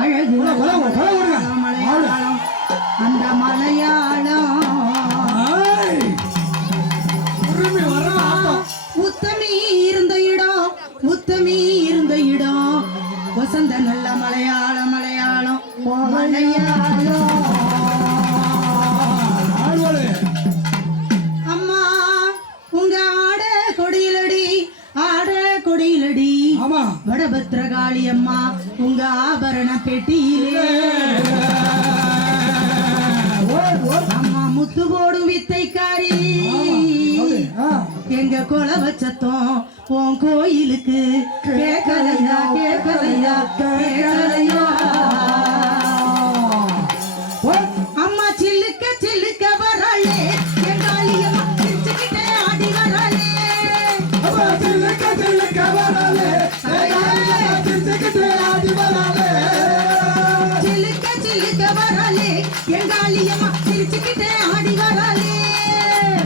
அழகு மலையாளம் அந்த மலையாளம் உத்தமி இருந்த இடம் உத்தமி இருந்த இடம் வசந்த நல்ல மலையாளம் மலையாளம் மலையாளம் அம்மா உங்க ஆட கொடியிலடி வடபத்ரகாளி அம்மா உங்க ஆபரண பெட்டியிலே அம்மா முத்து போடும் வித்தைக்காரி எங்க கொலை வச்சத்தோம் உன் கோயிலுக்கு கேட்கலையா கேட்கலையா கேட்கலையா அம்மா சில்லுக்க சில்லுக்க வராளே எங்காளியம்மா சிரிச்சுக்கிட்டே ஆடி வராளே சில்லுக்க சில்லுக்க வராளே சிரிச்சுக்கிட்டே ஆடி வராளே சில்லுக்க சில்லுக்க வராளே எங்காளியம்மா சிரிச்சுக்கிட்டே ஆடி வராளே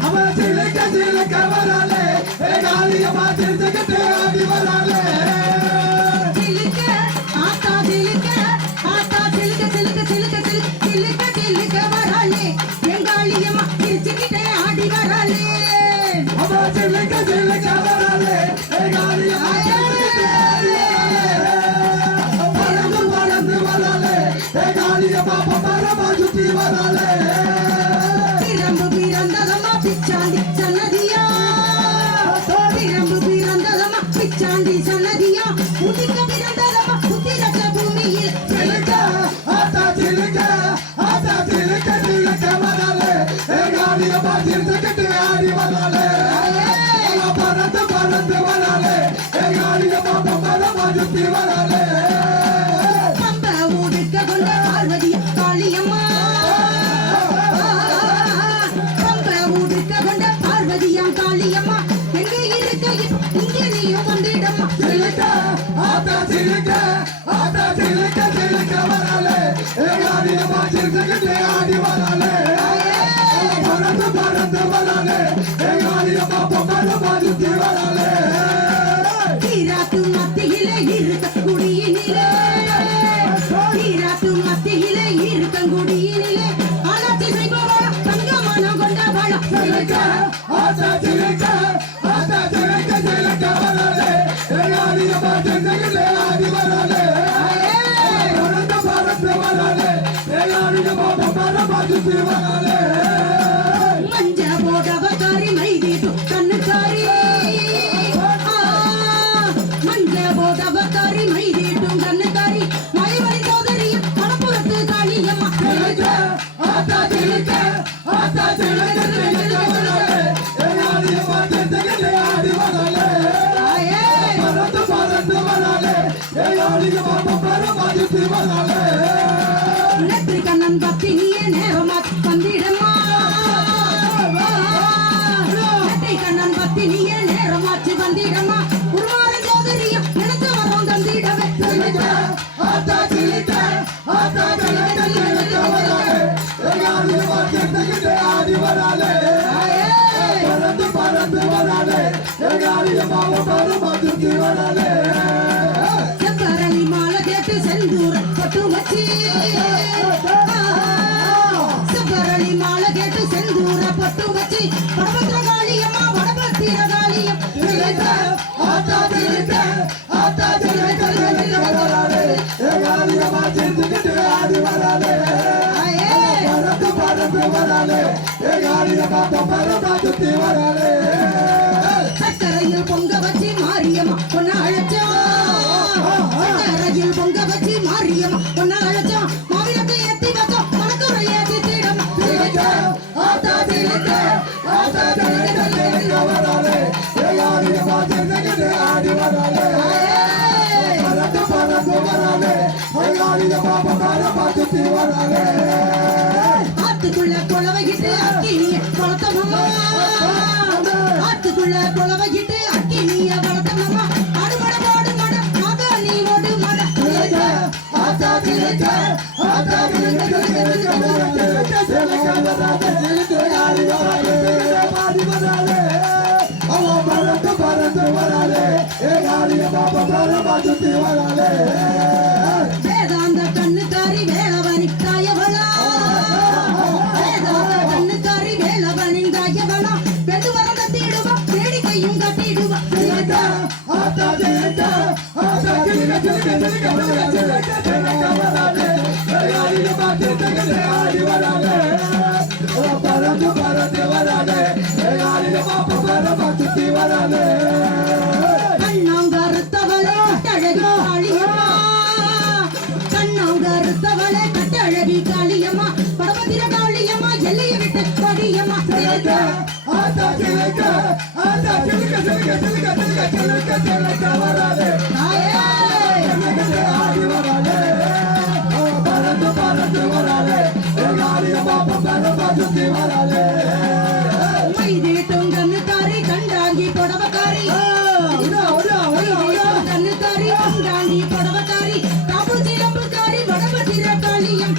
அம்மா சில்லுக்க சில்லுக்க வராளே எங்காளியம்மா சிரிச்சுக்கிட்டே ஆடி வராளே சில்லுக்க ஆத்தா சில்லுக்க ஆத்தா சில்லுக்க சில்லுக்க சில்லுக்க சில்லுக்க சில்லுக்க வராளே எங்காளியம்மா சிரிச்சுக்கிட்டே ஆடி வராளே அம்மா சில்லுக்க சில்லுக்க வராளே எங்காளியம்மா சிரிச்சுக்கிட்டே ஆடி வராளே பறந்து பறந்து வராளே எங்காளியம்மா பரமா சுத்தி வராளே பிரம்பு பிறந்ததம்மா பிச்சாண்டி சன்னதியா பிரம்பு பிறந்ததம்மா பிச்சாண்டி சன்னதியா உதிக்க பிறந்ததம்மா உத்திரத்த பூமியில் சிலுக்க ஆத்தா சிலுக்க சிலுக்க வராளே எங்காளியம்மா சிரிச்சுக்கிட்டே ஆடி வராளே பறந்து பறந்து வராளே எங்காளியம்மா பரமா சுத்தி வராளே பம்ப ஊடுக்க கொண்ட பார்வதி காளியம்மா பம்ப ஊடுக்க கொண்ட பார்வதியாம் காளியம்மா எங்க இருக்க இங்கே நீயும் வந்திடம்மா சிலுக்க ஆத்தா சிலுக்க வராளே எங்காளியம்மா சிரிச்சுக்கிட்டே ஆடி வராளே பறந்து பறந்து வராளே எங்காளியம்மா பரமா சுத்தி வராளே தீராத்து மத்தியிலே இருக்க குடியினிலே தீராத்து மத்தியிலே இருக்க குடியினிலே ஆனாச்சி செய்பவள தங்கமானம் கொண்டவள சிலுக்க ஆத்தா சிலுக்க வராளே எங்காளியம்மா சிரிச்சுக்கிட்டே ஆடி வராளே பறந்து பறந்து வராளே எங்காளியம்மா பரமா சுத்தி வராளே மஞ்ச போடவக்காரி மைதீட்டு கண்ணுக்காரி மஞ்ச போடவக்காரி மைதீட்டும் கண்ணுக்காரி மலைவழி சோதரியும் மணப்புறத்து காளியம்மா ஆத்தா சிலுக்க வராளே எங்காளியம்மா சிரிச்சுக்கிட்டே ஆடி வராளே பறந்து பறந்து வராளே எங்காளியம்மா பரமா சுத்தி வராளே நெற்றி கண்ணன் பக்தி நீயே நேரமா வந்திடம்மா நெற்றி கண்ணன் பக்தி நீயே நேரமாச்சு வந்திடம்மா உருவார ஜோதிரியம் நினைச்சு வரோம் தந்திடவே ஆத்தா சிலுக்க வராளே எங்காளியம்மா சிரிச்சுக்கிட்டே ஆடி வராளே பறந்து பறந்து வராளே எங்காளியம்மா பரமா சுத்தி வராளே செப்பரளி மாலை கேட்டு செந்தூர பட்டு வச்சி செப்பரளி மாலை கேட்டு செந்தூர பட்டு வச்சி வடபத்திர காளியம்மா வடபத்திர காளியம் ஆத்தா சிலுக்க வராளே எங்காளியம்மா சிரிச்சுக்கிட்டே ஆடி வராளே பறந்து பறந்து வராளே எங்காளியம்மா பரமா சுத்தி வராளே சக்கரையில் பொங்க வச்சு மாரியம்மா பொண்ண அழைச்சா சக்கரையில் பொங்க வச்சு மாரியம்மா பொண்ண அழைச்சா மாவிளத்தை ஏத்தி வச்சோம் மனக்குறை ஏத்தி தீடம் ஆத்தா சிலுக்க வராளே எங்காளியம்மா சிரிச்சுக்கிட்டே ஆடி வராளே பறந்து பறந்து வராளே எங்காளியம்மா பரமா சுத்தி வராளே ஆத்துக்குள்ள குளவைகிட்டு அக்கினிய வளர்த்தம்மா ஆத்துக்குள்ள குளவைகிட்டு அக்கினிய வளர்த்தம்மா அடுமட பாடு மட மக நீ ஓடு மட ஆத்தா சிலுக்க பறந்து வராளே எங்காளியம்மா பரமா சுத்தி வராளே வேதாந்த கண்ணுக்காரி வேலவனி தாயவளா கண்ணுக்காரி வேலவனின் தாயவளா பெது வரந்த தீடுவா வேடிக்கையும் கட்டிடுவா கண்ணாங்கருத்தவளே கட்டழகி காளியம்மா கண்ணாங்கருத்தவளே கட்டழகி காளியம்மா பரமதிர காளியம்மா எல்லையை விட்டு கொடியம்மா மைதீட்டும் கண்ணுக்காரி கண்டாங்கி புடவக்காரி கண்ணுக்காரி கண்டாங்கி புடவக்காரி காபூச்சி ரம்புக்காரி வடபதிர காளியம்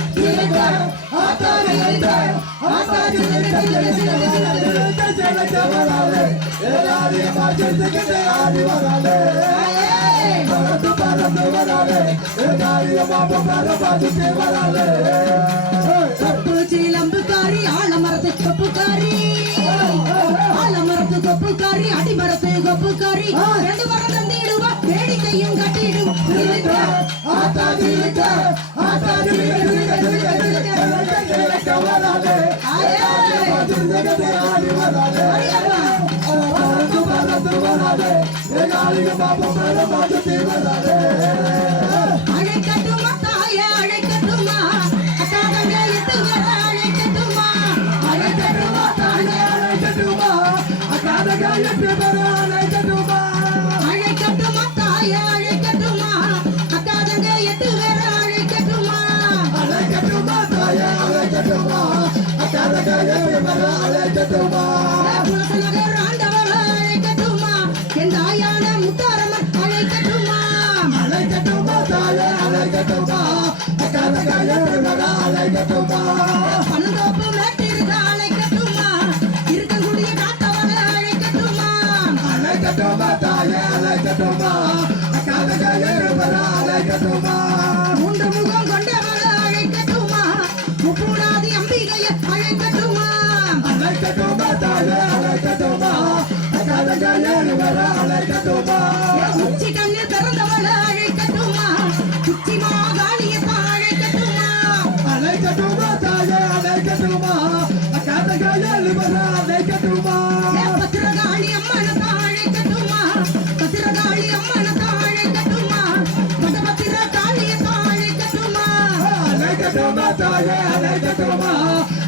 சீலம்புக்காரி ஆலமரத்து கொப்புக்காரி ஆலமரத்து கொப்புக்காரி அடிமரத்து கொப்புக்காரி ரெண்டு மரம் தந்திடுவா வேடிக்கையும் கட்டிடுவா அழைக்கட்டுமா தாய அழைக்கட்டுமா அக்காதங்க எட்டு வர அழைக்கட்டுமா அழைக்கட்டுமா தாய அழைக்கட்டுமா அக்காதங்க எட்டு வர அழைக்கட்டுமா அழைக்கட்டுமா தாய அழைக்கட்டுமா அக்காதங்க எட்டு வர அழைக்கட்டுமா அழைக்கட்டுமா தாய அழைக்கட்டுமா அக்காதங்க எட்டு வர அழைக்கட்டுமா குலசநகர் ஆண்டவள அழைக்கட்டுமா என் தாயான முத்தாரம்மன் அழைக்கட்டுமா அழைக்கட்டுமா தாய அழைக்கட்டுமா அக்காதங்க எட்டு வர அழைக்கட்டுமா பனந்தோப்பு மேட்டிருக்க அழைக்கட்டுமா இருக்கக்கூடிய காத்தவள அழைக்கட்டுமா அழைக்கட்டுமா தாய அழைக்கட்டுமா அக்காதங்க எட்டு வர அழைக்கட்டுமா மூன்று முகம் கொண்டவள அழைக்கட்டுமா முப்புனாதி அம்பிகையை அழைக்கட்டுமா அழைக்கட்டுமா தாய அழைக்கட்டுமா அக்காதங்க எட்டு வர அழைக்கட்டுமா உச்சி கண்ணில் பிறந்தவள அழைக்கட்டுமா உச்சி மாகாளியப்பா அழைக்கட்டுமா அழைக்கட்டுமா தாய அழைக்கட்டுமா அக்காதங்க எட்டு வர அழைக்கட்டுமா பத்திரகாளி அம்மனை அழைக்கட்டுமா பத்திரகாளி அம்மனை அழைக்கட்டுமா பத்திரகாளியப்பா அழைக்கட்டுமா அழைக்கட்டுமா தாய அழைக்கட்டுமா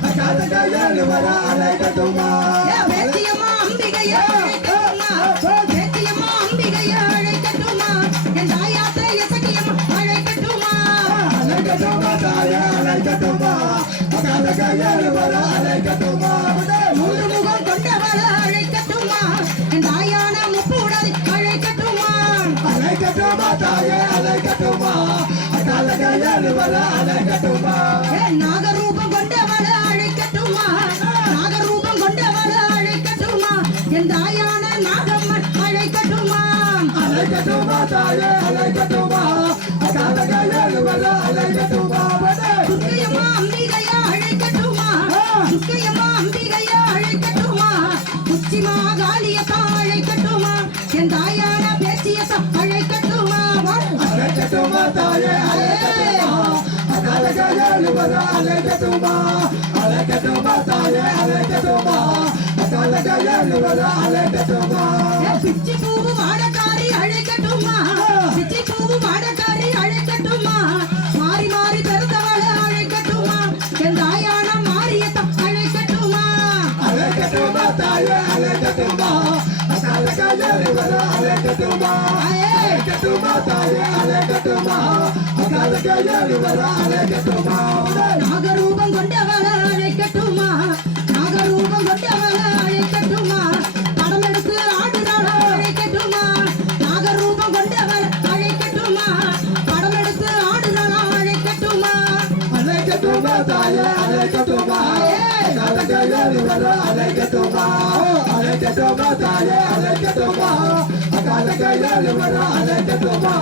அக்காதங்க எட்டு வர அழைக்கட்டுமா வேத்தியம்மா அம்பிகையை அழைக்கட்டுமா வேத்தியம்மா அம்பிகையை அழைக்கட்டுமா என் தாயாத்தை எசக்கியம்மா அழைக்கட்டுமா அழைக்கட்டுமா தாய அழைக்கட்டுமா அக்காதங்க எட்டு வர அழைக்கட்டுமா மூன்று முகம் கொண்டவள அழைக்கட்டுமா என் தாயான முப்புடாதி அழைக்கட்டுமா அழைக்கட்டுமா தாய அழைக்கட்டுமா அக்காதங்க எட்டு வர அழைக்கட்டுமா நாகரூபம் கொண்டவள அழைக்கட்டுமா நாகரூபம் கொண்டவள அழைக்கட்டுமா என் தாயான நாகம்மன் அழைக்கட்டுமா அழைக்கட்டுமா தாய அழைக்கட்டுமா அக்காதங்க எட்டு வர அழைக்கட்டுமா துர்க்கையம்மா அம்பிகையா அழைக்கட்டுமா துர்க்கையம்மா அம்பிகையா அழைக்கட்டுமா உச்சிமா காளியத்தா அழைக்கட்டுமா என் தாயான பேச்சியத்தா அழைக்கட்டுமா அழைக்கட்டுமா தாய அழைக்கட்டுமா அக்காதங்க எட்டு வர அழைக்கட்டுமா அழைக்கட்டுமா தாய அழைக்கட்டுமா அக்காதங்க எட்டு வர அழைக்கட்டுமா பிச்சி பூவு வாடக்காரி அழைக்கட்டுமா பிச்சி பூவு வாடக்காரி அழைக்கட்டுமா மாறி மாறி பிறந்தவள அழைக்கட்டுமா என் தாயான மாரியத்தா அழைக்கட்டுமா அழைக்கட்டுமா தாய அழைக்கட்டுமா அக்காதங்க எட்டு வர அழைக்கட்டுமா அழைக்கட்டுமா தாய அழைக்கட்டுமா அக்காதங்க எட்டு வர அழைக்கட்டுமா நாகரூபம் கொண்டவள அழைக்கட்டுமா நாகரூபம் கொண்டவள அழைக்கட்டுமா படம் எடுத்து ஆடுறாள அழைக்கட்டுமா நாகரூபம் கொண்டவள அழைக்கட்டுமா படம் எடுத்து ஆடுறாள அழைக்கட்டுமா அழைக்கட்டுமா தாய அழைக்கட்டுமா அக்காதங்க எட்டு வர அழைக்கட்டுமா அழைக்கட்டுமா தாய அழைக்கட்டுமா அக்காதங்க எட்டு வர அழைக்கட்டுமா